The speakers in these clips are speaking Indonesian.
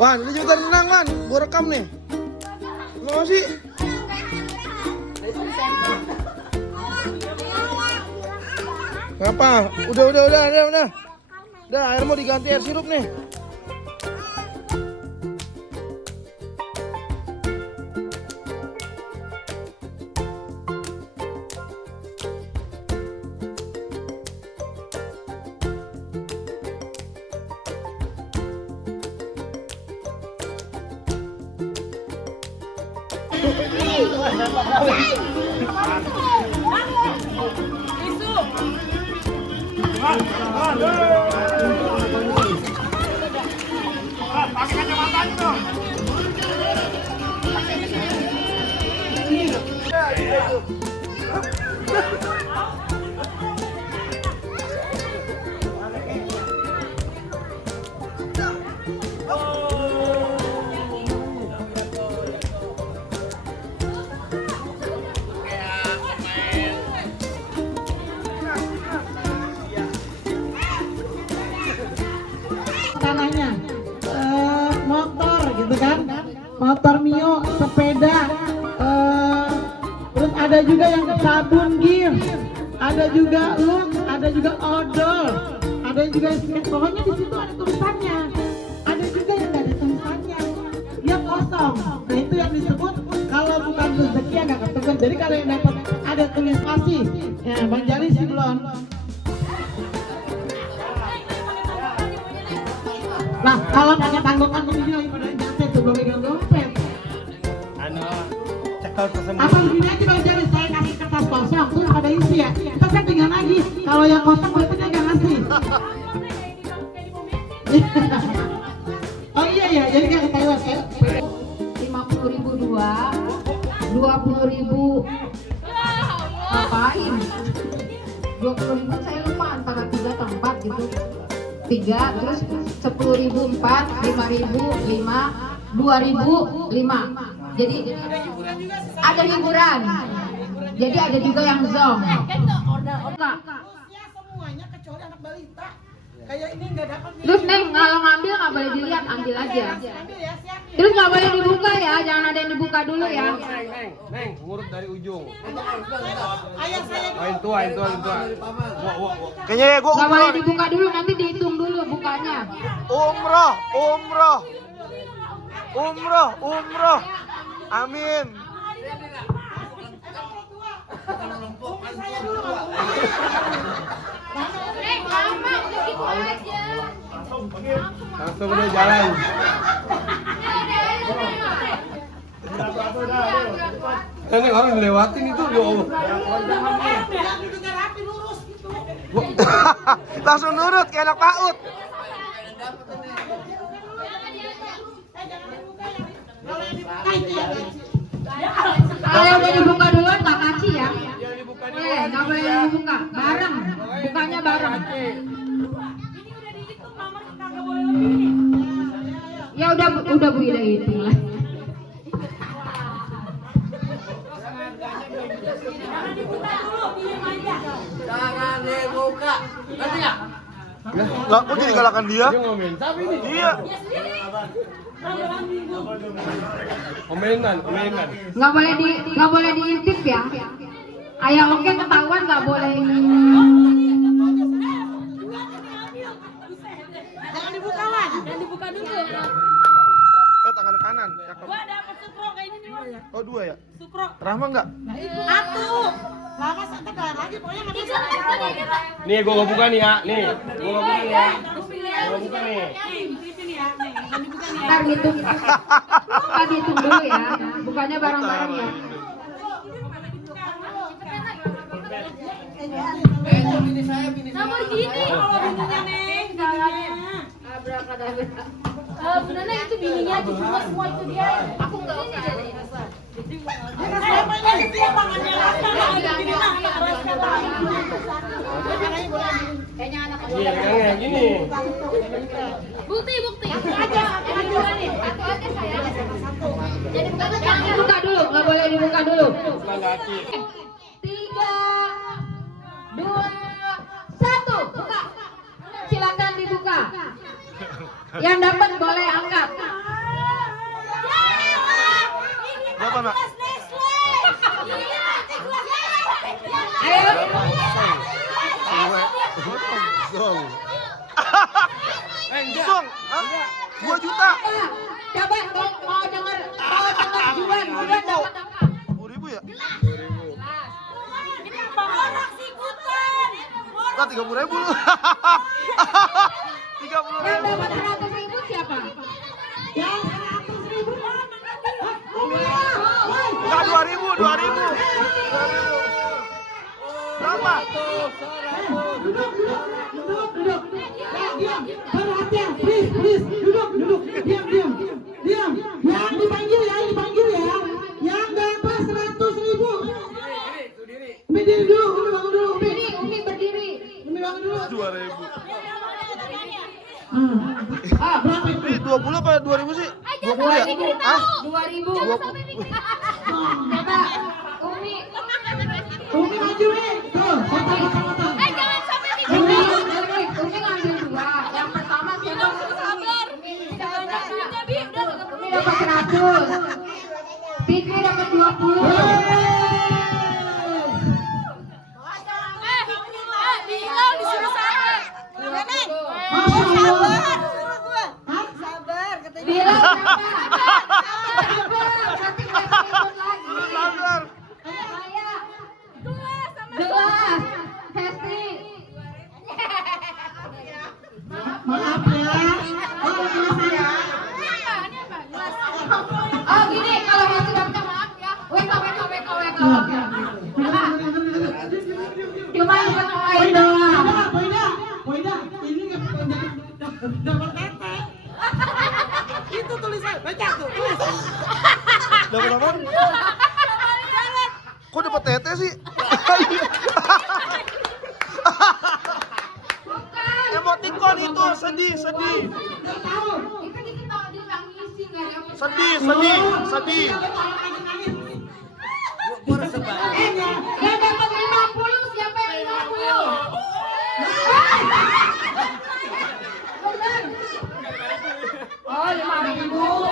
Wan, udah cepetan menang Wan, gua rekam nih. Mau sih? Ngapa? Udah. Udah, air mau diganti air sirup nih. Tanahnya motor gitu kan, motor Mio, sepeda, terus ada juga yang sabun gift, ada juga look, ada juga odol, ada juga pokoknya di situ ada tulisannya, ada juga yang nggak ada tulisannya, dia kosong. Nah itu yang disebut kalau bukan rezeki ya nggak ketemu. Jadi kalau yang dapat ada tulis kasih, ya Bang Jali Siblon. Nah, kalau nanya tanggungan begini lagi pada jatuh tuh belum megang dompet. Cekal tersembunyi. Apa begini aja Bang Jali, saya kasih kertas kosong tuh ada isi ya. Kita kan tinggal lagi. Kalau yang kosong berarti dia nggak ngasih. Oh iya, jadi nggak ketahuan ya. 50.000 dua, 20.000 ngapain? 20.000 saya lupa antara 3 atau 4 gitu. 3, terus 10.000 4, 5.000 5, 2.000 5. Jadi ada hiburan. Jadi ada juga yang zong. Semuanya kecuali anak balita. Kayak ini nggak dapat. Terus Neng kalau ngambil nggak boleh dilihat, ambil aja. Terus nggak boleh dibuka ya, jangan ada yang dibuka dulu ya. Neng, ngurut dari ujung. Ayah saya Ain tua. Kayaknya gua Nggak boleh umroh. dibuka dulu, nanti dihitung dulu bukanya. Umroh. Amin. Langsung udah jalan. Ini orang dilewatin itu ya Allah. Langsung nurut kayak anak PAUD. Kalau yang udah dibuka duluan nggak kasih ya. Nggak boleh dibuka, bareng. Bukanya bareng. Ya udah Bu Ida hitung lah. Jangan dibuka, ngerti nggak? Enggak, kok jadi galakan dia? Dia ngomongin tapi ini. Iya. Komenan. Nggak boleh diintip ya. Ayah oke ketahuan nggak boleh. jangan dibuka lah. Dan dibuka dulu. Tangan kanan. Cakep. Gua dapat sukro kayaknya nih, Bang. Oh 2 ya? Sukro. Rahma enggak? Satu. Lama santai kelar lagi pokoknya nggak bisa. Nih gua nggak buka nih ya. Nih. Gua nggak buka nih ya. Gua buka nih. Di sini ya, nih. Dan dibuka nih ya. Ntar dihitung. Ntar dihitung dulu ya. Bukanya bareng-bareng ya. Nomor gini kalau bininya Neng, bininya. Abrakadabra. Benernya itu bininya aja, cuma semua itu dia. Aku nggak ini jadi. Siapanya dia tangannya rasa ada gini nah rasa Kayaknya anak Iya, kayak gini. Bukti. Aku aja nih. Satu aja saya. Jadi jangan dibuka dulu, nggak boleh dibuka dulu. 3, 2, 1, buka. suka. Yang dapat boleh angkat. Berapa, Nak? Ayo. Song. Hah? 2 juta. Coba dong, mau dengar Juan dapat angkat. 10.000 ya? Ini borak sih ikutan. Nah, 30.000 lu. 30.000. Yang dapat 100.000 siapa? Yang 100.000. Enggak, 2.000. Berapa? Duduk. Diam. Perhatian, please. Duduk. Diam. Yang dipanggil ya. Yang dapat 100.000. Berdiri dulu, Umi bangun dulu. Umi berdiri. Umi bangun dulu. 2.000. Berapa itu? 20 apa 2.000 sih? 20 ya? Hah? 2.000. 20. Coba Umi. Umi maju nih. Tuh, foto. Jangan sampai di Umi ngambil 2. Yang pertama siapa? Umi dapat 100. Fikri dapat 20. bilang disuruh sabar. Neneng. Masya Allah. Sabar katanya. Bilang sabar. Nanti nggak ikut lagi. Sabar. Saya. Sama Gelas. Hesti. Maaf ya. Oh gini, kalau Hesti dapat maaf ya. WK. Cuma dapat poin doang. Poida. Ini nggak dapat tete. Itu tulisan. Baca tuh. Dapat apa? Kok dapat tete sih? Emoticon itu sedih. Nggak tahu. Itu kita ditangisi nggak ada apa-apa. Sedih. Yang dapat 50 siapa yang 50? Bener. Oh 5.000. Oh.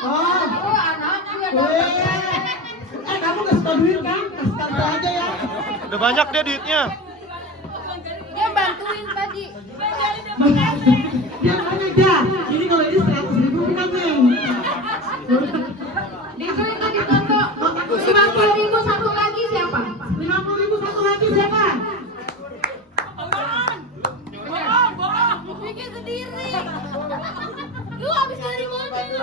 Oh anakku yang dapat. Kamu kasih tau duit kan? Kasih tau aja ya. Udah banyak deh duitnya. Dia bantuin tadi. Dia banyak dah. Ini kalau ini 100.000 bukan Neng. Itu ditonton. 50.000 satu lagi siapa? 50.000 satu lagi siapa? bikin sendiri. Lu habis dari mobil.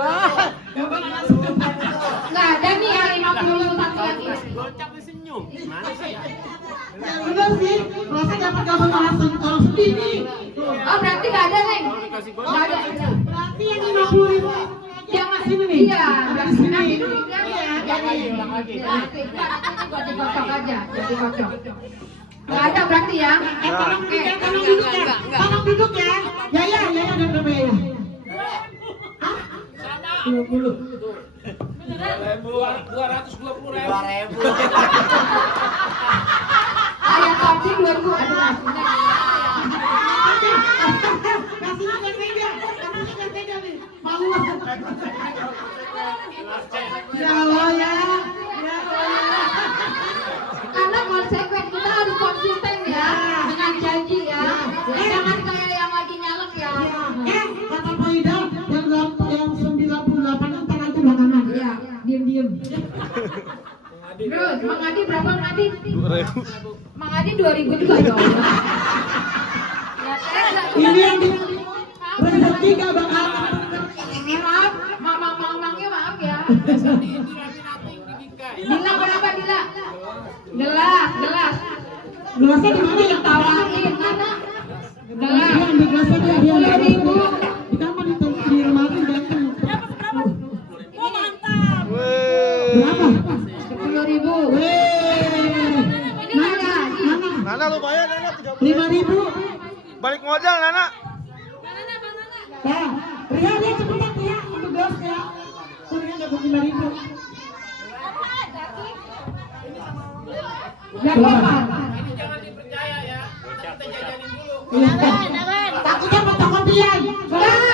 Nggak ada nih yang 50 satu lagi. Bener sih. Rasa dapat gambar orang sedih nih. Oh berarti nggak ada Neng? Nggak ada. Berarti yang 50.000 Jangan sini nih. Iya, Ada di sini. nanti dulu kan ya. Nanti buat dikocok aja, jadi kocok. Nggak ada berarti ya? Tolong duduk ya. Tolong duduk ya. Ya, ada berapa ya? Hah? 20. 220.000. Ayah tadi 2000 ada nasinya. Kasihnya kan beda. Kasihnya beda nih. Malu. Ya Allah ya. Karena konsekuen kita harus konsisten ya dengan janji ya. Jangan kayak yang lagi nyalek ya. Kata Poida yang 98 ntar aja belakangan. Iya, diem. Terus, Mang Adi berapa Mang Adi? 2.000. Mang Adi 2.000 juga dong. Ini yang rezeki gak bakal. Maaf, mamangnya maaf ya. Dila berapa Dila? Gelas. Gelasnya di mana ya? Tawarin mana? Gelas. Dia ambil gelasnya dia. 10.000. Di kamar itu di lemari ganteng. Berapa? 10.000. Weh. Ini ada. Nana lu bayar Nana 30.000. 5.000. Balik modal Nana. Ya, Ria cepetan Ria untuk gelasnya. Tuh Ria dapat 5.000. Berapa? Jangan dipercaya ya. Kita jajanin dulu. Takut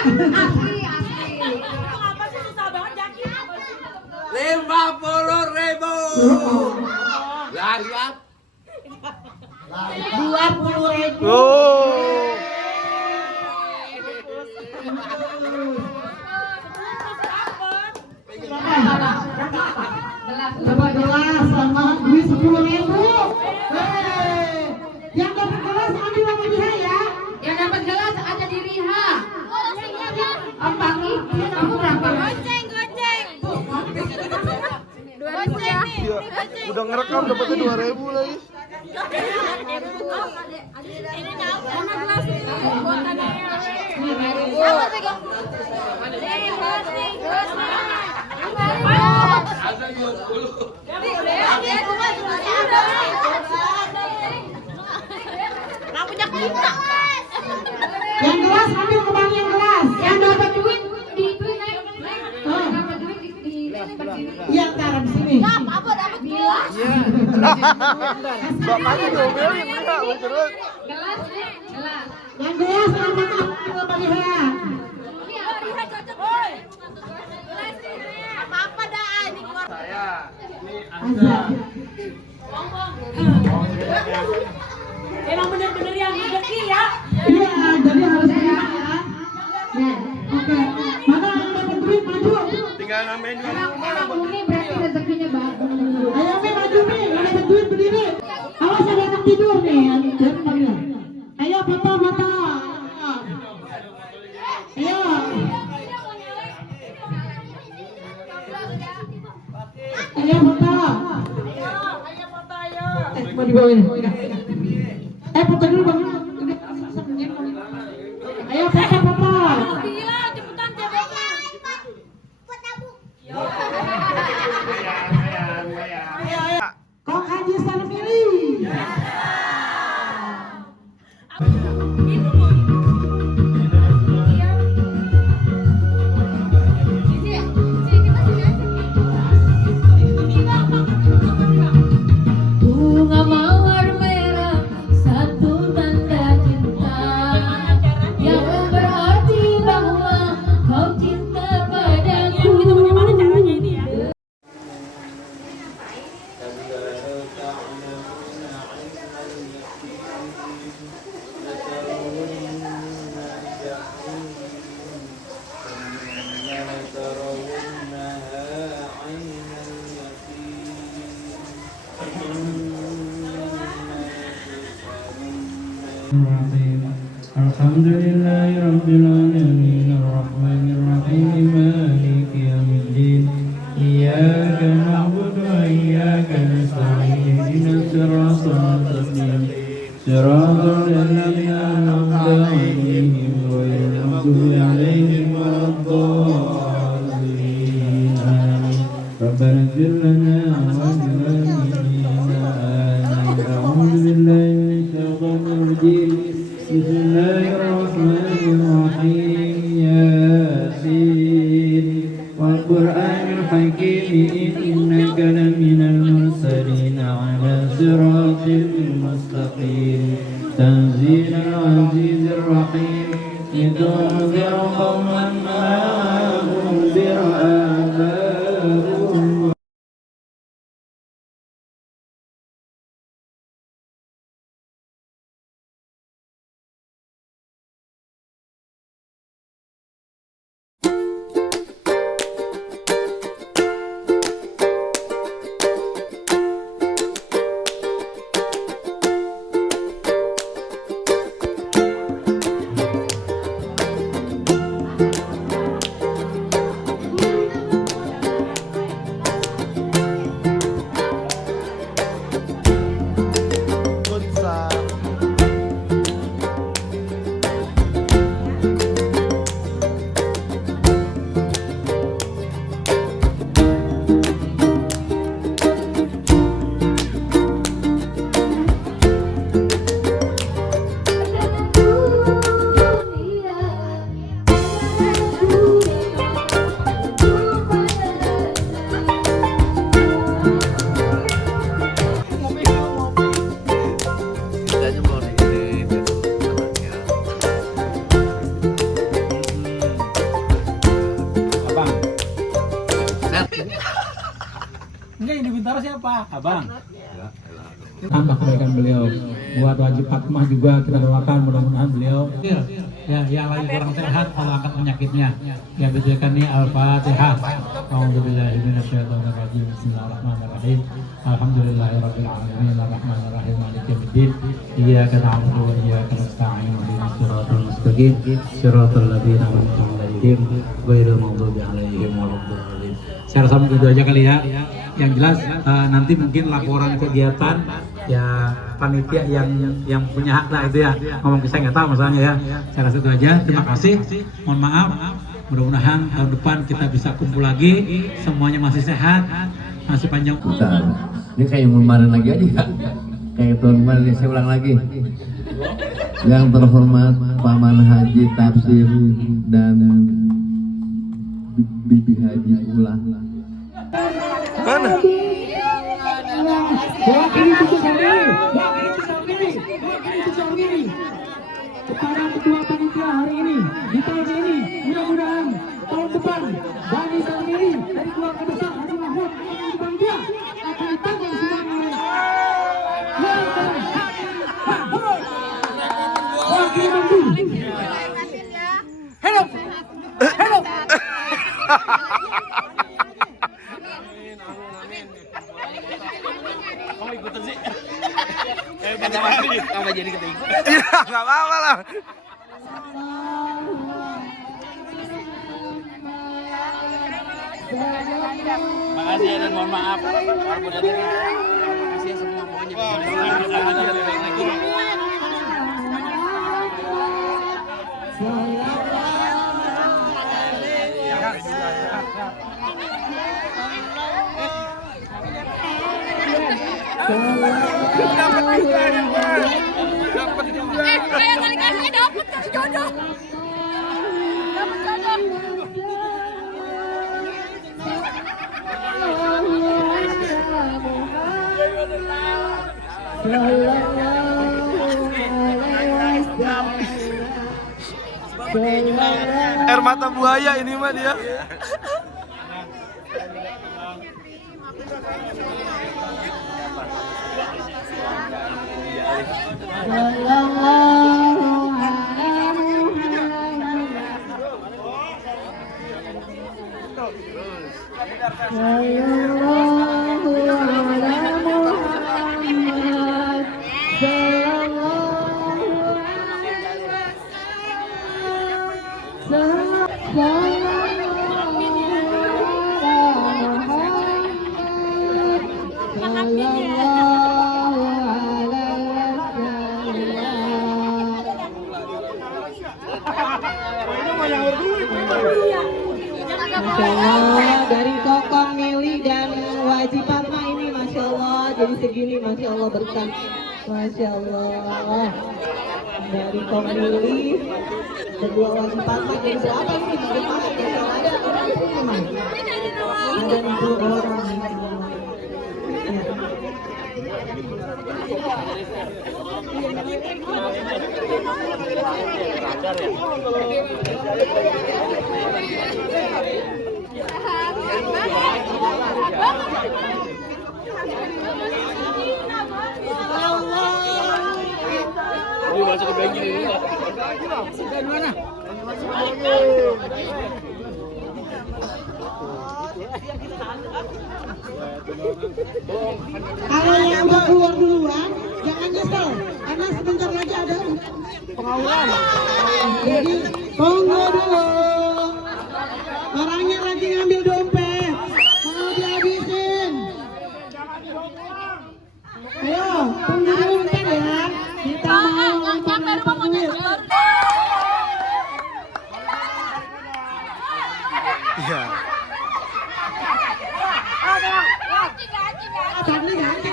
Asli, asli. Apa sih susah banget Jaki? 50.000. Lah, lihat. 20.000. Oh. Dapat gelas sama duit 10.000. Yang dapat gelas ambil sama dia ya. Yang dapat gelas ada di Riha. Apa nih? Kamu berapa? Goceng. Goceng nih. Iya. Udah ngerekam dapatnya 2.000 lagi. Ini tahu mana gelas ini? Buat ada Apa pegang? Gelas nih. Ada 20. Nah, punya kita. Yang gelas ambil kembali yang gelas. Yang dapat duit di naik. Dapat duit di Iya, taruh di sini. Apa dapat gelas? Bapaknya diomelin dia, terus. gelas nih, gelas. Yang gelas ambil sama dia. Riha cocok. Woi. Apa dah ini keluar. Emang bener-bener yang rezeki ya. Iya, jadi harus ya. Oke. Mana yang dapat duit maju? Tinggal nambahin dulu. Emang Umi berarti rezekinya bagus. Ayo Mi maju Mi, yang dapat duit berdiri. Awas ada anak tidur nih. Ayo foto. Ayo. Ayo foto. Mau dibawain. Foto dulu bang. Ayo foto. Gila, cepetan ceboknya. Kok Haji Sarmili? Bunga mawar merah, satu tanda cinta yang berarti bahwa kau cinta padaku. Bagaimana caranya ini ya? الحمد لله رب العالمين الرحمن الرحيم مالك يوم الدين إياك نعبد وإياك نستعين اهدنا الصراط المستقيم صراط الذين أنعمت عليهم غير المغضوب عليهم ولا الضالين آمين ربنا اغفر لنا ولوالدينا آمين أعوذ بالله من الشيطان الرجيم بسم الله الرحمن الرحيم ياسين والقرآن الحكيم إنك لمن المرسلين على صراط مستقيم تنزيل العزيز الرحيم لتنذر قوما ما أنذر آباؤهم saudara siapa? Abang. Tambah kebaikan beliau. Buat wajib Fatmah juga kita doakan mudah-mudahan beliau ya yang lagi kurang sehat Allah angkat penyakitnya. Ya betulkan nih Al-Fatihah. A'udzubillahi minasyaitonir rajim. Bismillahirrahmanirrahim. Alhamdulillahirabbil alamin arrahmanirrahim maliki yaumiddin. Iyyaka na'budu wa iyyaka nasta'in ihdinas siratal mustaqim. Siratal ladzina an'amta 'alaihim ghairil maghdubi 'alaihim waladdallin. Saya rasa mungkin itu aja kali ya. Yang jelas nanti mungkin laporan kegiatan ya panitia yang punya hak lah itu ya, ngomong ke saya nggak tahu masalahnya ya. Saya rasa itu aja, terima kasih, mohon maaf, mudah-mudahan tahun depan kita bisa kumpul lagi, semuanya masih sehat, masih panjang. Bentar. Ini kayak yang kemarin lagi aja ya. Kayak tahun kemarin, saya ulang lagi. Yang terhormat Paman Haji Tafsir dan Bibi Haji Ulah. Mana? Kepada ketua panitia hari ini di tahun ini, mudah-mudahan tahun depan bagi tahun ini dari keluarga besar Haji Mahmud di panitia akan ditanggung semuanya. Help! Help! Kamu ikutan sih? Kamu jadi ketikut? Iya, nggak apa-apa lah. Makasih ya dan mohon maaf. Makasih ya semua pokoknya. Dapat juga ya, Pak. Dapat juga. Kayak kali kasih dapat kasih jodoh. Dapat jodoh. Air mata buaya ini mah dia. Masya Allah, dari Kokong Mili dan Wajib Fatmah ini Masya Allah, jadi segini Masya Allah berkah. Masya Allah, dari Kokong Mili kedua Wajib Fatmah jadi berapa sih? Bagaimana? Ada orang di sini memang. Ada 60 orang di sini. Masuk ke bengkel ini. Kalau yang mau keluar duluan, jangan nyesel, karena sebentar lagi ada pengaulan. Jadi, tunggu dulu. Orangnya lagi ngambil dompet, mau dihabisin. Ayo, tunggu dulu bentar ya. Kita mau lempar duit. Iya. Tadi ganti.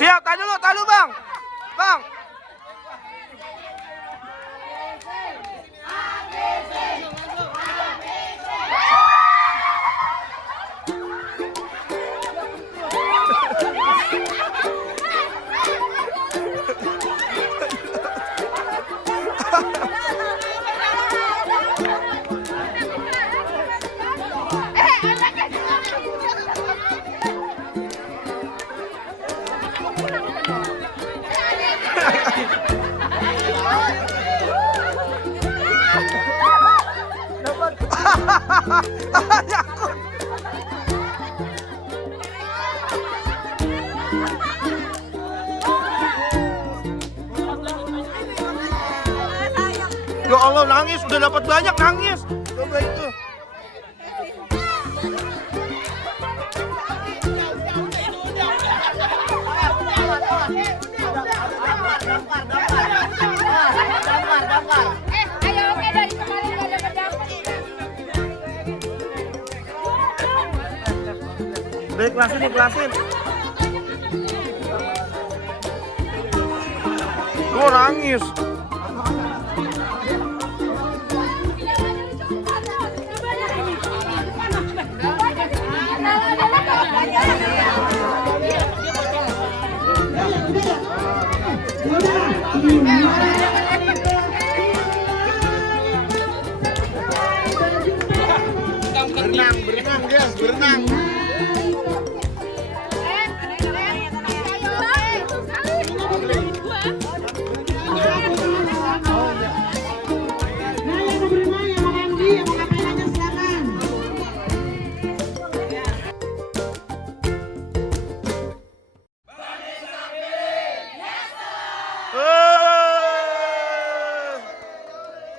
Siap, tahan dulu Bang. Bang. Nyangkut. Ya Allah, nangis, udah dapat banyak, nangis. Coba itu. Ayo oke dari kemarin gak dapat dapat. Udah ikhlasin, ikhlasin. Gue nangis. Berenang, guys, berenang.